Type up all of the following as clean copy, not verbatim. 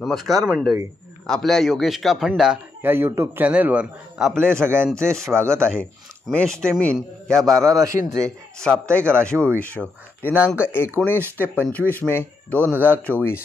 नमस्कार मंडळी, आपल्या योगेश का फंडा ह्या यूट्यूब चॅनेलवर आपले सगळ्यांचे स्वागत आहे. मेष ते मीन ह्या 12 राशींचे साप्ताहिक राशी भविष्य दिनांक 19 ते 25 मे 2024.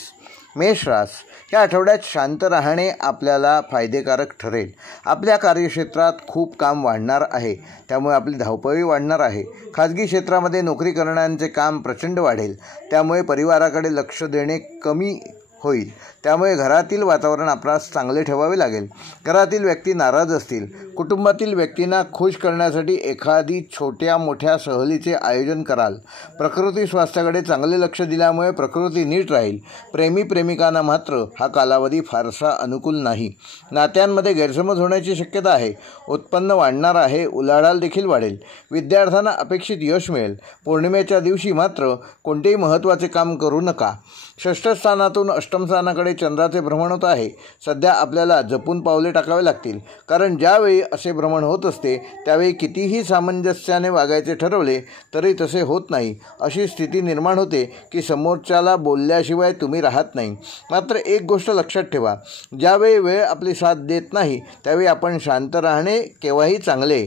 मेष रास या आठवड्यात शांत राहणे आपल्याला फायदेकारक ठरेल. आपल्या कार्यक्षेत्रात खूप काम वाढणार आहे, त्यामुळे आपली धावपळी वाढणार आहे. खाजगी क्षेत्रामध्ये नोकरी करणाऱ्यांचे काम प्रचंड वाढेल, त्यामुळे परिवाराकडे लक्ष देणे कमी होईल. त्यामुळे घरातील वातावरण आपणास चांगले ठेवावे लागेल. घरातील व्यक्ती नाराज असतील. कुटुंबातील व्यक्तींना खुश करण्यासाठी एखादी छोट्या मोठ्या सहलीचे आयोजन कराल. प्रकृती स्वास्थ्याकडे चांगले लक्ष दिल्यामुळे प्रकृती नीट राहील. प्रेमी प्रेमिकांना मात्र हा कालावधी फारसा अनुकूल नाही. नात्यांमध्ये गैरसमज होण्याची शक्यता आहे. उत्पन्न वाढणार आहे. उलाढाल देखील वाढेल. विद्यार्थ्यांना अपेक्षित यश मिळेल. पौर्णिमेच्या दिवशी मात्र कोणतेही महत्त्वाचे काम करू नका. षष्ठ स्थानातून अष्टम स्थानाकडे चंद्राचे भ्रमण होत आहे. सध्या आपल्याला जपून पावले टाकावे लागतील, कारण ज्यावेळी असे भ्रमण होत असते त्यावेळी कितीही सामंजस्याने वागायचे ठरवले तरी तसे होत नाही. अशी स्थिती निर्माण होते की समोरच्याला बोलल्याशिवाय तुम्ही राहत नाही. मात्र एक गोष्ट लक्षात ठेवा, ज्यावेळी वेळ आपली साथ देत नाही त्यावेळी आपण शांत राहणे केव्हाही चांगले.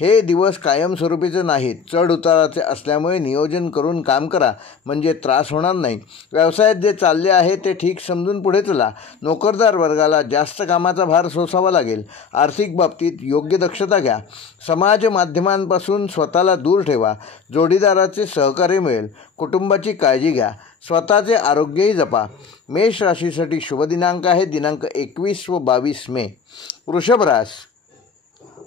हे दिवस कायमस्वरूपीचे नाहीत, चढ उताराचे असल्यामुळे नियोजन करून काम करा, म्हणजे त्रास होणार नाही. व्यवसायात जे चालले आहे ते ठीक समजून पुढे चला. नोकरदार वर्गाला जास्त कामाचा भार सोसावा लागेल. आर्थिक बाबतीत योग्य दक्षता घ्या. समाज माध्यमांपासून स्वतःला दूर ठेवा. जोडीदाराचे सहकार्य मिळेल. कुटुंबाची काळजी घ्या. स्वतःचे आरोग्यही जपा. मेष राशीसाठी शुभ दिनांक आहे दिनांक 21 व 22 मे.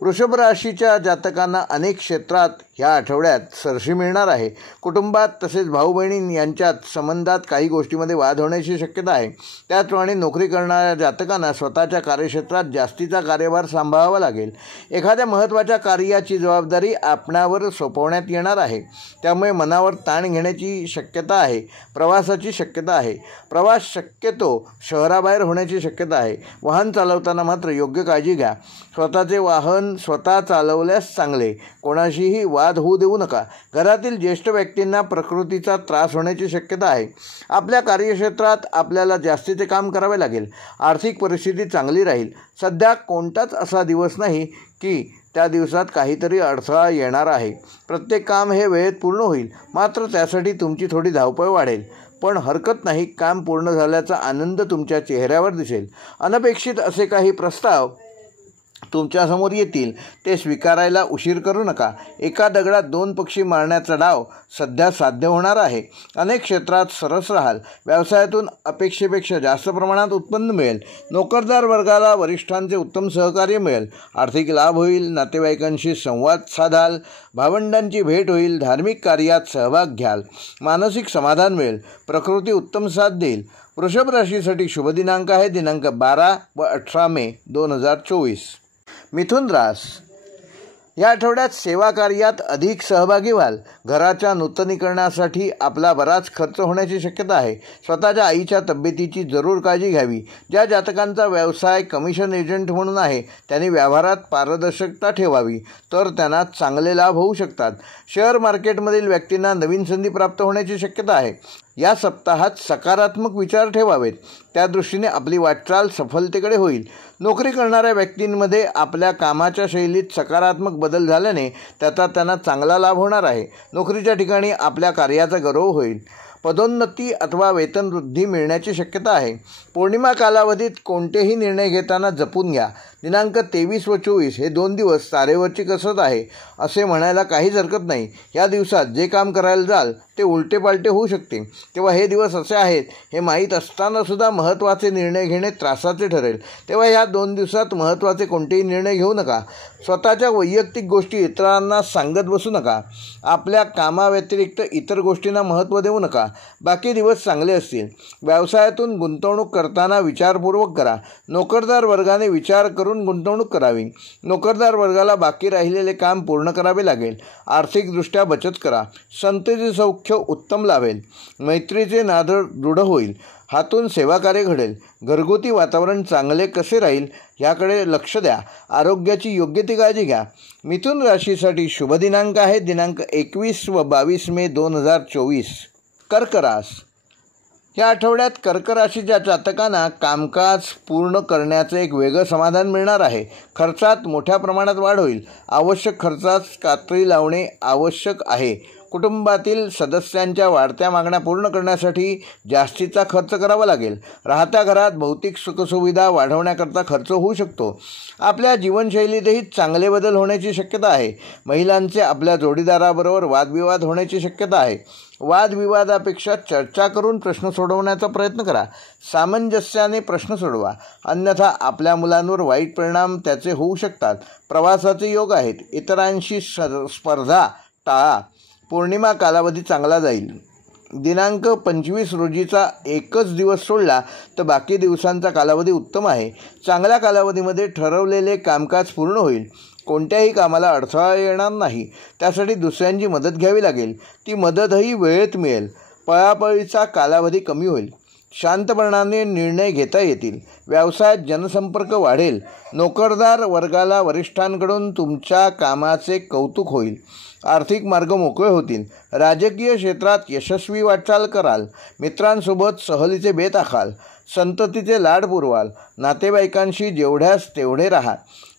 वृषभ राशीच्या जातकांना अनेक क्षेत्रात ह्या आठवड्यात सरशी मिळणार आहे. कुटुंबात तसेच भाऊ बहिणी यांच्यात संबंधात काही गोष्टीमध्ये वाद होण्याची शक्यता आहे. त्याचप्रमाणे नोकरी करणाऱ्या जातकांना स्वतःच्या कार्यक्षेत्रात जास्तीचा कार्यभार सांभाळावा लागेल. एखाद्या महत्त्वाच्या कार्याची जबाबदारी आपणावर सोपवण्यात येणार आहे, त्यामुळे मनावर ताण घेण्याची शक्यता आहे. प्रवासाची शक्यता आहे. प्रवास शक्यतो शहराबाहेर होण्याची शक्यता आहे. वाहन चालवताना मात्र योग्य काळजी घ्या. स्वतःचे वाहन स्वतः चालवल्यास चांगले. कोणाशीही वाद होऊ देऊ नका. घरातील ज्येष्ठ व्यक्तींना प्रकृतीचा त्रास होण्याची शक्यता आहे. आपल्या कार्यक्षेत्रात आपल्याला जास्तीचे काम करावे लागेल. आर्थिक परिस्थिती चांगली राहील. सध्या कोणताच असा दिवस नाही की त्या दिवसात काहीतरी अडथळा येणार आहे. प्रत्येक काम हे वेळेत पूर्ण होईल, मात्र त्यासाठी तुमची थोडी धावपळ वाढेल. पण हरकत नाही, काम पूर्ण झाल्याचा आनंद तुमच्या चेहऱ्यावर दिसेल. अनपेक्षित असे काही प्रस्ताव तुमच्यासमोर येतील, ते स्वीकारायला उशीर करू नका. एका दगडात 2 पक्षी मारण्याचा डाव सध्या साध्य होणार आहे. अनेक क्षेत्रात सरस राहाल. व्यवसायातून अपेक्षेपेक्षा जास्त प्रमाणात उत्पन्न मिळेल. नोकरदार वर्गाला वरिष्ठांचे उत्तम सहकार्य मिळेल. आर्थिक लाभ होईल. नातेवाईकांशी संवाद साधाल. भावंडांची भेट होईल. धार्मिक कार्यात सहभाग घ्याल. मानसिक समाधान मिळेल. प्रकृती उत्तम साथ देईल. वृषभ राशीसाठी शुभ दिनांक आहे दिनांक 12 व 18 मे 2024. मिथुन रास या आठवड्यात सेवा कार्यात अधिक सहभागी व्हाल. घराच्या नूतनीकरणासाठी आपला बराच खर्च होण्याची शक्यता आहे. स्वतःच्या आईच्या तब्येतीची जरूर काळजी घ्यावी. ज्या जातकांचा व्यवसाय कमिशन एजंट म्हणून आहे त्यांनी व्यवहारात पारदर्शकता ठेवावी, तर त्यांना चांगले लाभ होऊ शकतात. शेअर मार्केटमधील व्यक्तींना नवीन संधी प्राप्त होण्याची शक्यता आहे. या सप्ताहात सकारात्मक विचार ठेवावेत, त्या दृष्टीने आपली वाटचाल सफलतेकडे होईल. नोकरी करणाऱ्या व्यक्तींमध्ये आपल्या कामाच्या शैलीत सकारात्मक बदल झाल्याने त्याचा त्यांना चांगला लाभ होणार आहे. नोकरीच्या ठिकाणी आपल्या कार्याचा गौरव होईल. पदोन्नती अथवा वेतनवृद्धी मिळण्याची शक्यता आहे. पौर्णिमा कालावधीत कोणतेही निर्णय घेताना जपून घ्या. दिनांक 23 व 24 हे 2 दिवस तारेवरची कसरत आहे असे म्हणायला काहीच हरकत नाही. या दिवसात जे काम करायला जाल ते उलटे पालटे होऊ शकते. तेव्हा हे दिवस असे आहेत हे माहीत असतानासुद्धा महत्त्वाचे निर्णय घेणे त्रासाचे ठरेल. तेव्हा ह्या 2 दिवसात महत्त्वाचे कोणतेही निर्णय घेऊ नका. स्वतःच्या वैयक्तिक गोष्टी इतरांना सांगत बसू नका. आपल्या कामाव्यतिरिक्त इतर गोष्टींना महत्त्व देऊ नका. बाकी दिवस चांगले असतील. व्यवसायातून गुंतवणूक करताना विचारपूर्वक करा. नोकरदार वर्गाने विचार करून गुंतवणूक करावी. नोकरदार वर्गाला बाकी राहिलेले काम पूर्ण करावे लागेल. आर्थिकदृष्ट्या बचत करा. संतती सौख्य उत्तम लाभेल. मैत्रीचे नातं दृढ होईल. हातून सेवाकार्य घडेल. घरगुती वातावरण चांगले कसे राहील याकडे लक्ष द्या. आरोग्याची योग्य ती काळजी घ्या. मिथुन राशीसाठी शुभ दिनांक आहे दिनांक 21 व 22 मे 2024. कर्क रास या आठवड्यात कर्क राशीच्या जातकांना कामकाज पूर्ण करण्याचं एक वेगळं समाधान मिळणार आहे. खर्चात मोठ्या प्रमाणात वाढ होईल. आवश्यक खर्चास कात्री लावणे आवश्यक आहे. कुटुंबातील सदस्यांच्या वाढत्या मागण्या पूर्ण करण्यासाठी जास्तीचा खर्च करावा लागेल. राहत्या घरात भौतिक सुखसुविधा वाढवण्याकरता खर्च होऊ शकतो. आपल्या जीवनशैलीतही चांगले बदल होण्याची शक्यता आहे. महिलांचे आपल्या जोडीदाराबरोबर वादविवाद होण्याची शक्यता आहे. वादविवादापेक्षा चर्चा करून प्रश्न सोडवण्याचा प्रयत्न करा. सामंजस्याने प्रश्न सोडवा, अन्यथा आपल्या मुलांवर वाईट परिणाम त्याचे होऊ शकतात. प्रवासाचे योग आहेत. इतरांशी स्पर्धा टाळा. पौर्णिमा कालावधी चांगला जाईल. दिनांक 25 रोजीचा एकच दिवस सोडला तर बाकी दिवसांचा कालावधी उत्तम आहे. चांगल्या कालावधीमध्ये ठरवलेले कामकाज पूर्ण होईल. कोणत्याही कामाला अडथळा येणार नाही. त्यासाठी दुसऱ्यांची मदत घ्यावी लागेल. ती मदतही वेळेत मिळेल. पळापळीचा कालावधी कमी होईल. शांतपणाने निर्णय घेता येतील. व्यवसायात जनसंपर्क वाढेल. नोकरदार वर्गाला वरिष्ठांकडून तुमच्या कामाचे कौतुक होईल. आर्थिक मार्ग मोकळे होतील. राजकीय क्षेत्रात यशस्वी वाटचाल कराल. मित्रांसोबत सहलीचे बेत आखाल. संततीचे लाड पुरवाल. नातेवाईकांशी जेवढ्यास तेवढे राहा.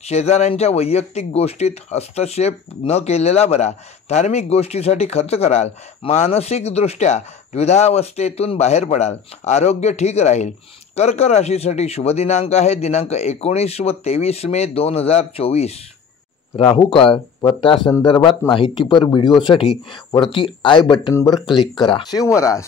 शेजाऱ्यांच्या वैयक्तिक गोष्टीत हस्तक्षेप न केलेला बरा. धार्मिक गोष्टीसाठी खर्च कराल. मानसिकदृष्ट्या द्विधावस्थेतून बाहेर पडाल. आरोग्य ठीक राहील. कर्क राशीसाठी शुभ दिनांक आहे दिनांक 19 व 23 मे 2024. राहू काळ व त्या संदर्भात माहितीपर व्हिडिओसाठी वरती आय बटनवर क्लिक करा. सिंह रास.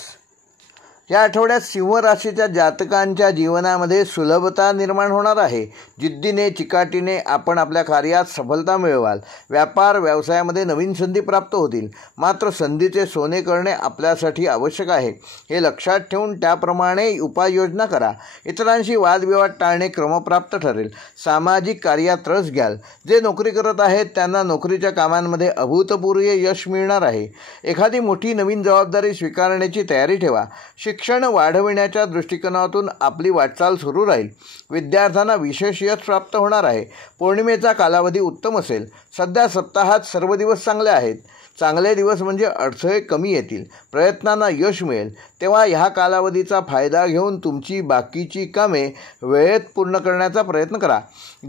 या आठवड्यात सिंह राशीच्या जातकांच्या जीवनामध्ये सुलभता निर्माण होणार आहे. जिद्दीने चिकाटीने आपण आपल्या कार्यात सफलता मिळवाल. व्यापार व्यवसायामध्ये नवीन संधी प्राप्त होतील. मात्र संधीचे सोने करणे आपल्यासाठी आवश्यक आहे. हे लक्षात ठेवून त्याप्रमाणे उपाययोजना करा. इतरांशी वादविवाद टाळणे क्रमप्राप्त ठरेल. सामाजिक कार्यात रस घ्याल. जे नोकरी करत आहेत त्यांना नोकरीच्या कामांमध्ये अभूतपूर्व यश मिळणार आहे. एखादी मोठी नवीन जबाबदारी स्वीकारण्याची तयारी ठेवा. शिक्षण वाढविण्याच्या दृष्टिकोनातून आपली वाटचाल सुरू राहील. विद्यार्थ्यांना विशेष यश प्राप्त होणार आहे. पौर्णिमेचा कालावधी उत्तम असेल. सध्या सप्ताहात सर्व दिवस चांगले आहेत. चांगले दिवस म्हणजे अडथळे कमी येतील. प्रयत्नांना यश मिळेल. तेव्हा ह्या कालावधीचा फायदा घेऊन तुमची बाकीची कामे वेळेत पूर्ण करण्याचा प्रयत्न करा.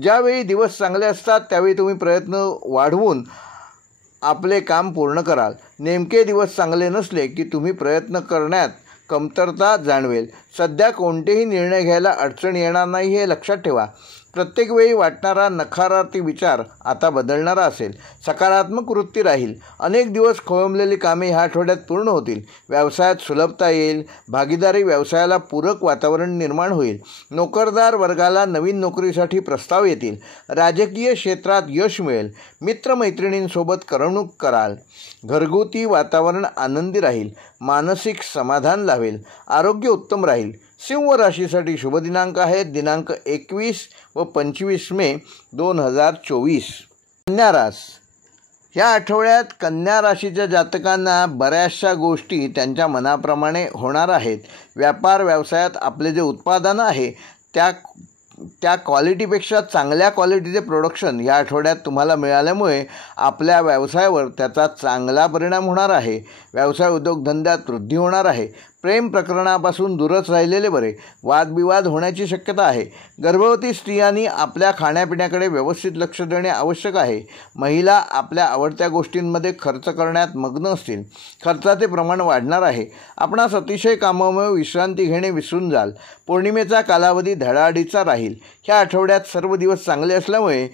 ज्यावेळी दिवस चांगले असतात त्यावेळी तुम्ही प्रयत्न वाढवून आपले काम पूर्ण कराल. नेमके दिवस चांगले नसले की तुम्ही प्रयत्न करण्यात कमतरता जाणवेल. सध्या कोणतेही निर्णय घ्यायला अडचण येणार नाही हे लक्षात ठेवा. प्रत्येक वेळी वाटणारा नकारात्मक विचार आता बदलणारा असेल. सकारात्मक वृत्ती राहील. अनेक दिवस खोळंबलेली कामे ह्या आठवड्यात पूर्ण होतील. व्यवसायात सुलभता येईल. भागीदारी व्यवसायाला पूरक वातावरण निर्माण होईल. नोकरदार वर्गाला नवीन नोकरीसाठी प्रस्ताव येतील. राजकीय क्षेत्रात यश मिळेल. मित्रमैत्रिणींसोबत करमणूक कराल. घरगुती वातावरण आनंदी राहील. मानसिक समाधान लाभेल. आरोग्य उत्तम राहील. सिंह राशीसाठी शुभ दिनांक आहेत दिनांक 21 व 25 मे 2024. कन्या रास. या आठवड्यात कन्या राशीच्या जातकांना बऱ्याचशा गोष्टी त्यांच्या मनाप्रमाणे होणार आहेत. व्यापार व्यवसायात आपले जे उत्पादन आहे त्या क्वालिटीपेक्षा चांगल्या क्वालिटीचे प्रोडक्शन या आठवड्यात तुम्हाला मिळाल्यामुळे आपल्या व्यवसायावर त्याचा चांगला परिणाम होणार आहे. व्यवसाय उद्योगधंद्यात वृद्धी होणार आहे. प्रेम प्रकरणापासून दूरच राहिलेले बरे. वादविवाद होण्याची शक्यता आहे. गर्भवती स्त्रियांनी आपल्या खाण्यापिण्याकडे व्यवस्थित लक्ष देणे आवश्यक आहे. महिला आपल्या आवडत्या गोष्टींमध्ये खर्च करण्यात मग्न असतील. खर्चाचे प्रमाण वाढणार आहे. आपणास अतिशय कामामुळे विश्रांती घेणे विसरून जाल. पौर्णिमेचा कालावधी धडाडीचा राहील. ह्या आठवड्यात सर्व दिवस चांगले असल्यामुळे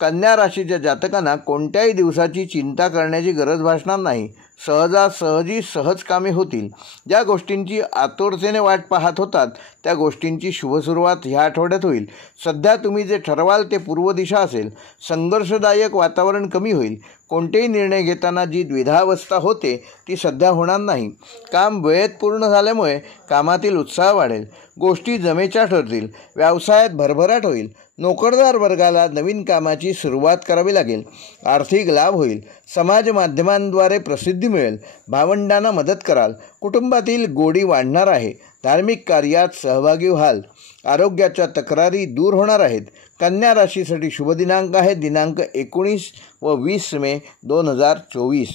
कन्या राशीच्या जातकांना कोणत्याही दिवसाची चिंता करण्याची गरज भासणार नाही. सहजासहजी सहज कामे होतील. ज्या गोष्टींची आतुरतेने वाट पाहत होतात त्या गोष्टींची शुभ सुरुवात ह्या आठवड्यात होईल. सध्या तुम्ही जे ठरवाल ते पूर्व दिशा असेल. संघर्षदायक वातावरण कमी होईल. कोणतेही निर्णय घेताना जी द्विधावस्था होते ती सध्या होणार नाही. काम वेळेत पूर्ण झाल्यामुळे कामातील उत्साह वाढेल. गोष्टी जमेच्या ठरतील. व्यवसायात भरभराट होईल. नोकरदार वर्गाला नवीन कामाची सुरुवात करावी लागेल. आर्थिक लाभ होईल. समाज माध्यमांद्वारे प्रसिद्धी मिळेल. भावंडांना मदत कराल. कुटुंबातील गोडी वाढणार आहे. धार्मिक कार्यात सहभागी व्हाल. आरोग्याच्या तक्रारी दूर होणार आहेत. कन्या राशीसाठी शुभ दिनांक आहे दिनांक 19 व 20 मे 2024.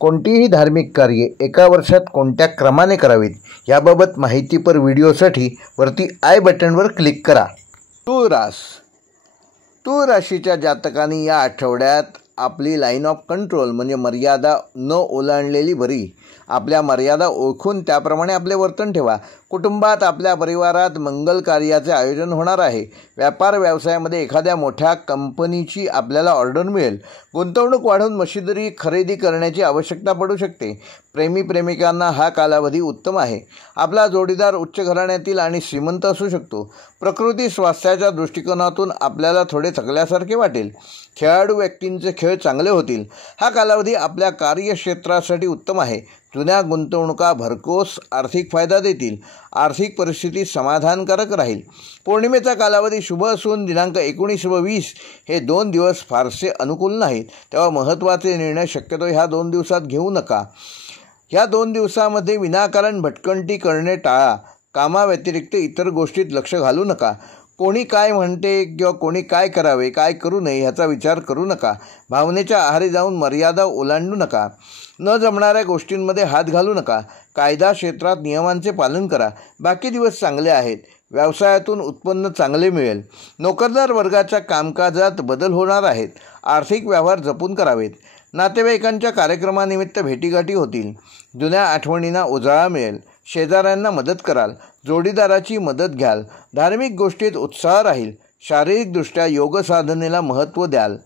कोणतीही धार्मिक कार्ये एका वर्षात कोणत्या क्रमाने करावीत याबाबत माहितीपर व्हिडिओसाठी वरती आय बटनवर क्लिक करा। तूळ राशीच्या जातकांनी या आठवड्यात आपली लाईन ऑफ कंट्रोल म्हणजे मर्यादा न ओलांडलेली बरी। आपल्या मर्यादा ओळखून त्याप्रमाणे आपले वर्तन ठेवा। कुटुंबात आपल्या परिवारात मंगल कार्याचे आयोजन होणार आहे। व्यापार व्यवसायामध्ये एखाद्या मोठ्या कंपनीची आपल्याला ऑर्डर मिळेल। गुंतवणूक वाढवून मशिदरी खरेदी करण्याची आवश्यकता पडू शकते। प्रेमी प्रेमिकांना हा कालावधी उत्तम आहे। आपला जोडीदार उच्च घराण्यातील आणि श्रीमंत असू शकतो। प्रकृती स्वास्थ्याच्या दृष्टिकोनातून आपल्याला थोडे थकल्यासारखे वाटेल। खेळाडू व्यक्तींचे खेळ चांगले होतील। हा कालावधी आपल्या कार्यक्षेत्रासाठी उत्तम आहे। जुन्या गुंतवणुका भरघोस आर्थिक फायदा देतील। आर्थिक परिस्थिती समाधानकारक राहील। पौर्णिमेचा कालावधी शुभ असून दिनांक 19 व 20 हे 2 दिवस फारसे अनुकूल नाहीत। तेव्हा महत्त्वाचे निर्णय शक्यतो ह्या 2 दिवसात घेऊ नका। ह्या 2 दिवसामध्ये विनाकारण भटकंती करणे टाळा। कामाव्यतिरिक्त इतर गोष्टीत लक्ष घालू नका। कोणी काय म्हणते किंवा कोणी काय करावे काय करू नये ह्याचा विचार करू नका। भावनेच्या आहारी जाऊन मर्यादा ओलांडू नका। न जमणाऱ्या गोष्टींमध्ये हात घालू नका। कायदा क्षेत्रात नियमांचे पालन करा। बाकी दिवस चांगले आहेत। व्यवसायातून उत्पन्न चांगले मिळेल। नोकरदार वर्गाच्या कामकाजात बदल होणार आहेत। आर्थिक व्यवहार जपून करावेत। नातेवाईकांच्या कार्यक्रमानिमित्त भेटीगाठी होतील। जुन्या आठवणींना उजाळा मिळेल। शेजाऱ्यांना मदत कराल। जोडीदाराची मदत घ्याल। धार्मिक गोष्टीत उत्साह राहील। शारीरिकदृष्ट्या योग साधनेला महत्त्व द्याल।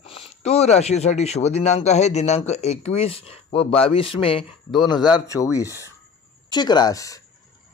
तूळ राशीसाठी शुभ दिनांक आहे दिनांक 21 व 22 मे 2024।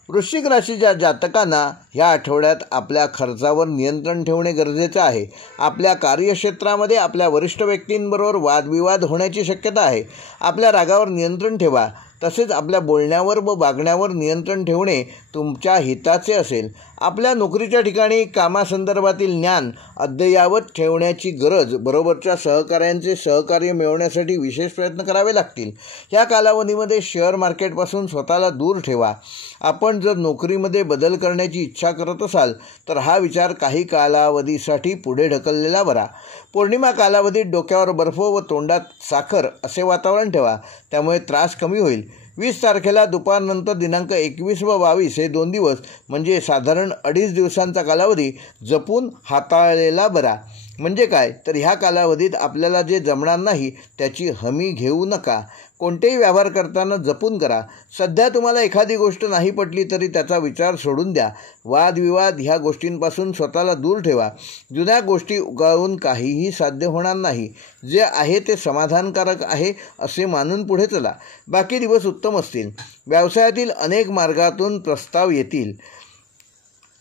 वृश्चिक राशीच्या जातकांना ह्या आठवड्यात आपल्या खर्चावर नियंत्रण ठेवणे गरजेचे आहे। आपल्या कार्यक्षेत्रामध्ये आपल्या वरिष्ठ व्यक्तींबरोबर वादविवाद होण्याची शक्यता आहे। आपल्या रागावर नियंत्रण ठेवा। तसेच आपल्या बोलण्यावर व वागण्यावर नियंत्रण ठेवणे तुमच्या हिताचे असेल। आपल्या नोकरीच्या ठिकाणी कामासंदर्भातील ज्ञान अद्ययावत ठेवण्याची गरज। बरोबरच्या सहकाऱ्यांचे सहकार्य मिळवण्यासाठी विशेष प्रयत्न करावे लागतील। या कालावधीमध्ये शेअर मार्केटपासून स्वतःला दूर ठेवा। आपण जर नोकरीमध्ये बदल करण्याची इच्छा करत असाल तर हा विचार काही कालावधीसाठी पुढे ढकललेला बरा। पौर्णिमा कालावधीत डोक्यावर बर्फ व तोंडात साखर असे वातावरण ठेवा। त्यामुळे त्रास कमी होईल। 20 तारखेला दुपारनंतर दिनांक 21 व 22 हे 2 दिवस म्हणजे साधारण 2.5 दिवसांचा कालावधी जपून हाताळलेला बरा। म्हणजे काय तर ह्या कालावधीत आपल्याला जे जमणार नाही त्याची हमी घेऊ नका। कोणतेही व्यवहार करताना जपून करा। सध्या तुम्हाला एखादी गोष्ट नाही पटली तरी त्याचा विचार सोडून द्या। वादविवाद ह्या गोष्टींपासून स्वतःला दूर ठेवा। जुन्या गोष्टी उगाळून काहीही साध्य होणार नाही। जे आहे ते समाधानकारक आहे असे मानून पुढे चला। बाकी दिवस उत्तम असतील। व्यवसायातील अनेक मार्गातून प्रस्ताव येतील।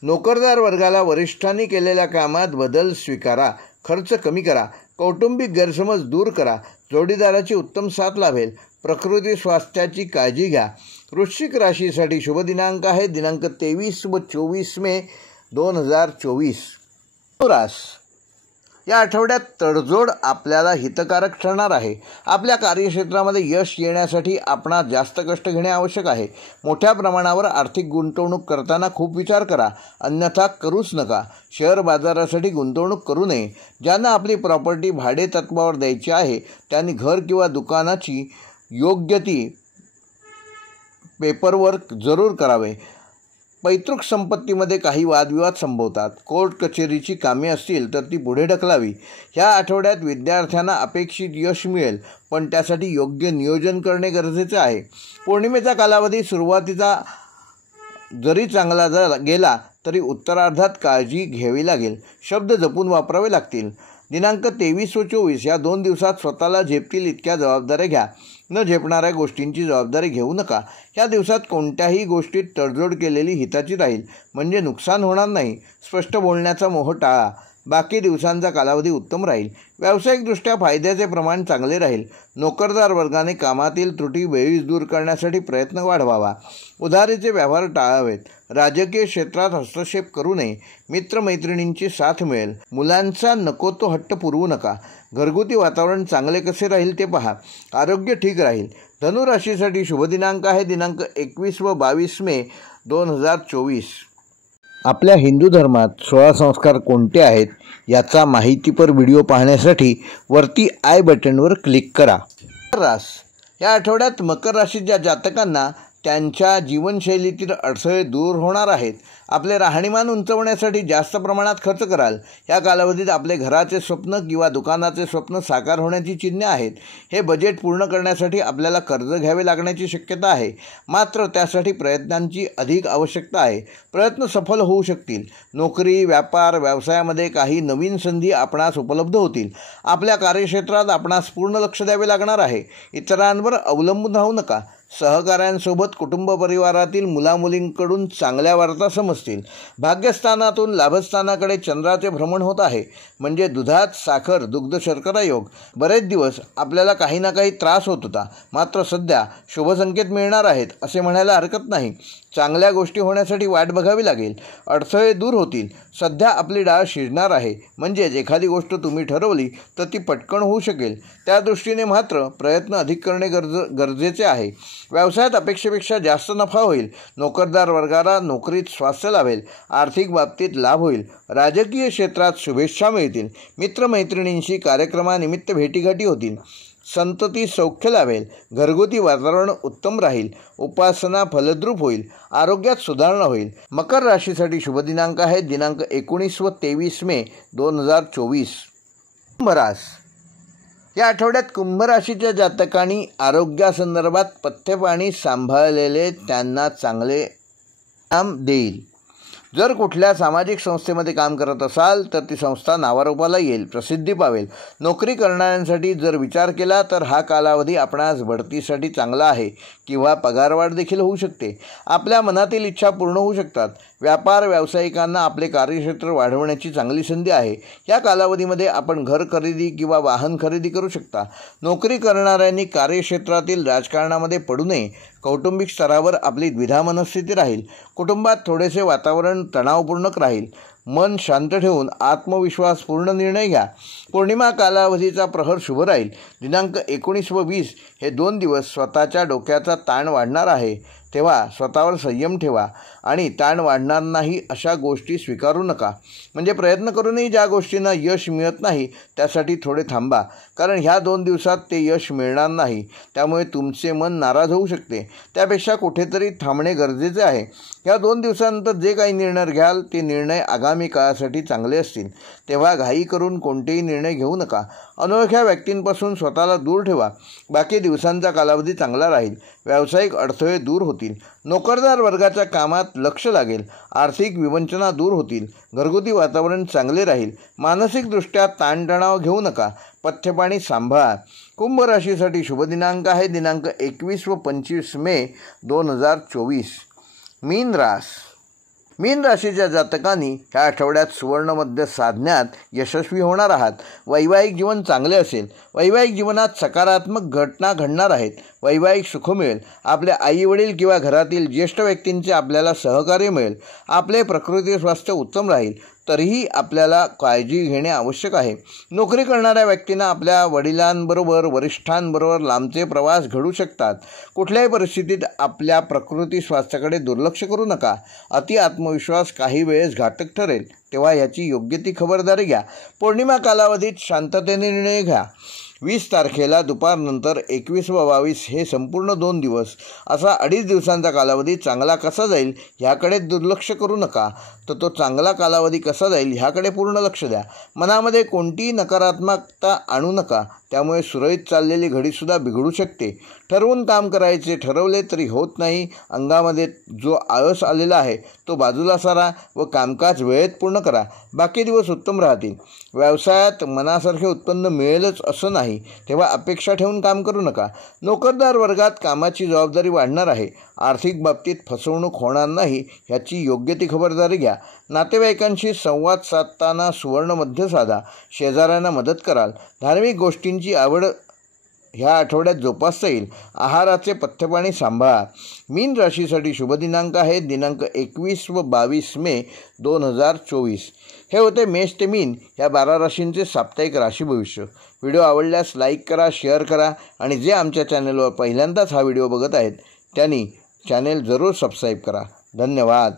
नोकरदार वर्गाला वरिष्ठांनी केलेल्या कामात बदल स्वीकारा। खर्च कमी करा। कौटुंबिक गैरसमज दूर करा। जोडीदाराची उत्तम साथ लाभेल। प्रकृती स्वास्थ्याची काळजी घ्या। वृश्चिक राशीसाठी शुभ दिनांक आहे दिनांक 23 व 24 मे 2024। या आठवड्यात तडजोड आपल्याला हितकारक ठरणार आहे। आपल्या कार्यक्षेत्रामध्ये यश येण्यासाठी आपणास जास्त कष्ट घेणे आवश्यक आहे। मोठ्या प्रमाणावर आर्थिक गुंतवणूक करताना खूप विचार करा, अन्यथा करूच नका। शेअर बाजारासाठी गुंतवणूक करू नये। ज्यांना आपली प्रॉपर्टी भाडे तत्त्वावर द्यायची आहे त्यांनी घर किंवा दुकानाची योग्य ती पेपरवर्क जरूर करावे। पैतृक संपत्तीमध्ये काही वादविवाद संभवतात। कोर्ट कचेरीची कामे असतील तर ती पुढे ढकलावी। ह्या आठवड्यात विद्यार्थ्यांना अपेक्षित यश मिळेल, पण त्यासाठी योग्य नियोजन करणे गरजेचे आहे। पौर्णिमेचा कालावधी सुरुवातीचा जरी चांगला गेला तरी उत्तरार्धात काळजी घ्यावी लागेल। शब्द जपून वापरावे लागतील। दिनांक 23 व 24 या 2 दिवसात स्वतःला झेपतील इतक्या जबाबदाऱ्या घ्या। न झेपणाऱ्या गोष्टींची जबाबदारी घेऊ नका। या दिवसात कोणत्याही गोष्टीत तडजोड केलेली हिताची राहील, म्हणजे नुकसान होणार नाही। स्पष्ट बोलण्याचा मोह टाळा। बाकी दिवसांचा कालावधी उत्तम राहील। व्यावसायिकदृष्ट्या फायद्याचे प्रमाण चांगले राहील। नोकरदार वर्गाने कामातील त्रुटी वेळीच दूर करण्यासाठी प्रयत्न वाढवावा। उधारीचे व्यवहार टाळावेत। राजकीय क्षेत्रात हस्तक्षेप करू नये। मित्रमैत्रिणींची साथ मिळेल। मुलांचा नको तो हट्ट पुरवू नका। घरगुती वातावरण चांगले कसे राहील ते पहा। आरोग्य ठीक राहील। धनुराशीसाठी शुभ दिनांक आहे दिनांक 21 व 22 मे 2024। आपल्या हिंदू धर्मात 16 संस्कार कोणते आहेत याचा माहितीपर व्हिडिओ पाहण्यासाठी वरती आय बटनवर क्लिक करा। या आठवड्यात मकर राशीच्या जातकांना त्यांच्या जीवनशैलीतील अडथळे दूर होणार आहेत. आपले राहणीमान उंचवण्यासाठी जास्त प्रमाणात खर्च कराल. या कालावधीत आपले घराचे स्वप्न किंवा दुकानाचे स्वप्न साकार होण्याची चिन्हे आहेत. हे बजेट पूर्ण करण्यासाठी आपल्याला कर्ज घ्यावे लागण्याची शक्यता आहे. मात्र त्यासाठी प्रयत्नांची अधिक आवश्यकता आहे. प्रयत्न सफल होऊ शकतील. नोकरी, व्यापार, व्यवसायामध्ये काही नवीन संधी आपणास उपलब्ध होतील. आपल्या कार्यक्षेत्रात आपणास पूर्ण लक्ष द्यावे लागणार आहे. इतरांवर अवलंबून राहू नका. सहकाऱ्यांसोबत कुटुंब परिवारातील मुलामुलींकडून चांगल्या वार्ता समजतील. भाग्यस्थानातून लाभस्थानाकडे चंद्राचे भ्रमण होत आहे. म्हणजे दुधात साखर, दुग्ध शर्करा योग. बरेच दिवस आपल्याला काही ना काही त्रास होत होता, मात्र सध्या शुभसंकेत मिळणार आहेत असे म्हणायला हरकत नाही. चांगल्या गोष्टी होण्यासाठी वाट बघावी लागेल. अडथळे दूर होतील. सध्या आपली डाळ शिजणार आहे. म्हणजेच एखादी गोष्ट तुम्ही ठरवली तर ती पटकन होऊ शकेल. त्या दृष्टीने मात्र प्रयत्न अधिक करणे गरजेचे आहे. व्यवसायात अपेक्षेपेक्षा जास्त नफा होईल. नोकरदार वर्गाला नोकरीत स्वास्थ्य लाभेल. आर्थिक बाबतीत लाभ होईल. राजकीय क्षेत्रात शुभेच्छा मिळतील. मित्रमैत्रिणींशी कार्यक्रमानिमित्त भेटीगाठी होतील. संतती सौख्य लाभेल. घरगुती वातावरण उत्तम राहील. उपासना फलद्रूप होईल. आरोग्यात सुधारणा होईल. मकर राशीसाठी शुभ दिनांक आहेत दिनांक 19 व 23 मे 2024. कुंभ राशी. या आठवड्यात कुंभ राशीच्या जातकांनी आरोग्यासंदर्भात पथ्यपाणी सांभाळलेले त्यांना चांगले काम देईल. जर कुठल्या सामाजिक संस्थेमध्ये काम करत असाल तर ती संस्था नावारूपाला येईल, प्रसिद्धी पावेल. नोकरी करणाऱ्यांसाठी जर विचार केला तर हा कालावधी आपणास बढतीसाठी चांगला आहे किंवा पगारवाढ देखील होऊ शकते. आपल्या मनातील इच्छा पूर्ण होऊ शकतात. व्यापार व्यावसायिकांना आपले कार्यक्षेत्र वाढवण्याची चांगली संधी आहे. या कालावधीमध्ये आपण घर खरेदी किंवा वाहन खरेदी करू शकता. नोकरी करणाऱ्यांनी कार्यक्षेत्रातील राजकारणामध्ये पडू नये. कौटुंबिक स्तरावर आपली द्विधा मनस्थिती राहील. कुटुंबात थोडेसे वातावरण तणावपूर्ण राहील. मन शांत ठेवून आत्मविश्वासपूर्ण निर्णय घ्या. पौर्णिमा कालावधीचा प्रहर शुभ राहील. दिनांक 19 व 20 हे 2 दिवस स्वतःच्या डोक्याचा ताण वाढणार आहे. तेव्हा स्वतःवर संयम ठेवा आणि ताण वाढणार नाही अशा गोष्टी स्वीकारू नका. म्हणजे प्रयत्न करूनही ज्या गोष्टींना यश मिळत नाही त्यासाठी थोडे थांबा, कारण ह्या 2 दिवसात ते यश मिळणार नाही. त्यामुळे तुमचे मन नाराज होऊ शकते. त्यापेक्षा कुठेतरी थांबणे गरजेचे आहे. या 2 दिवसानंतर जे काही निर्णय घ्याल ते निर्णय आगामी काळासाठी चांगले असतील. तेव्हा घाई करून कोणतेही निर्णय घेऊ नका. अनोळख्या व्यक्तींपासून स्वतःला दूर ठेवा. बाकी दिवसांचा कालावधी चांगला राहील. व्यावसायिक अडथळे दूर होतील. नोकरदार वर्गाच्या कामात लक्ष लागेल. आर्थिक विवंचना दूर होतील. घरगुती वातावरण चांगले राहील. मानसिकदृष्ट्या ताणतणाव घेऊ नका. पथ्यपाणी सांभाळा. कुंभ राशीसाठी शुभ दिनांक आहे दिनांक 21 व 25 मे 2024. मीन राशी. मीन राशीच्या जातकांनी ह्या आठवड्यात सुवर्णमध्य साधण्यात यशस्वी होणार आहात. वैवाहिक जीवन चांगले असेल. वैवाहिक जीवनात सकारात्मक घटना घडणार आहेत. वैवाहिक सुख मिळेल. आपल्या आईवडील किंवा घरातील ज्येष्ठ व्यक्तींचे आपल्याला सहकार्य मिळेल. आपले प्रकृती स्वास्थ्य उत्तम राहील. तरीही आपल्याला काळजी घेणे आवश्यक आहे. नोकरी करणाऱ्या व्यक्तींना आपल्या वडिलांबरोबर, वरिष्ठांबरोबर लांबचे प्रवास घडू शकतात. कुठल्याही परिस्थितीत आपल्या प्रकृती स्वास्थ्याकडे दुर्लक्ष करू नका. अति आत्मविश्वास काही वेळेस घातक ठरेल. तेव्हा याची योग्य ती खबरदारी घ्या. पौर्णिमा कालावधीत शांततेने निर्णय घ्या. 20 तारखेला दुपारनंतर 21 व 22 हे संपूर्ण 2 दिवस असा 2.5 दिवसांचा कालावधी चांगला कसा जाईल ह्याकडे दुर्लक्ष करू नका, तर तो चांगला कालावधी कसा जाईल ह्याकडे पूर्ण लक्ष द्या. मनामध्ये कोणतीही नकारात्मकता आणू नका. त्यामुळे सुरळीत चाललेली घडीसुद्धा बिघडू शकते. ठरवून काम करायचे ठरवले तरी होत नाही. अंगामध्ये जो आळस आलेला आहे तो बाजूला सारा व कामकाज वेळेत पूर्ण करा. बाकी दिवस उत्तम राहतील. व्यवसायात मनासारखे उत्पन्न मिळेलच असं नाही, तेव्हा अपेक्षा ठेवून काम करू नका. नोकरदार वर्गात कामाची जबाबदारी वाढणार आहे. आर्थिक बाबतीत फसवणूक होणार नाही ह्याची योग्य ती खबरदारी घ्या. नातेवाईकांशी संवाद साधताना सुवर्णमध्य साधा. शेजाऱ्यांना मदत कराल. धार्मिक गोष्टींची आवड ह्या आठवड्यात जोपासता येईल. आहाराचे पथ्यपाणी सांभाळा. मीन राशीसाठी शुभ दिनांक आहे दिनांक 21 व 22 मे 2024. हे होते मेष ते मीन ह्या 12 राशींचे साप्ताहिक राशी भविष्य. व्हिडिओ आवडल्यास लाईक करा, शेअर करा आणि जे आमच्या चॅनलवर पहिल्यांदाच हा व्हिडिओ बघत आहेत त्यांनी चॅनेल जरूर सबस्क्राईब करा. धन्यवाद.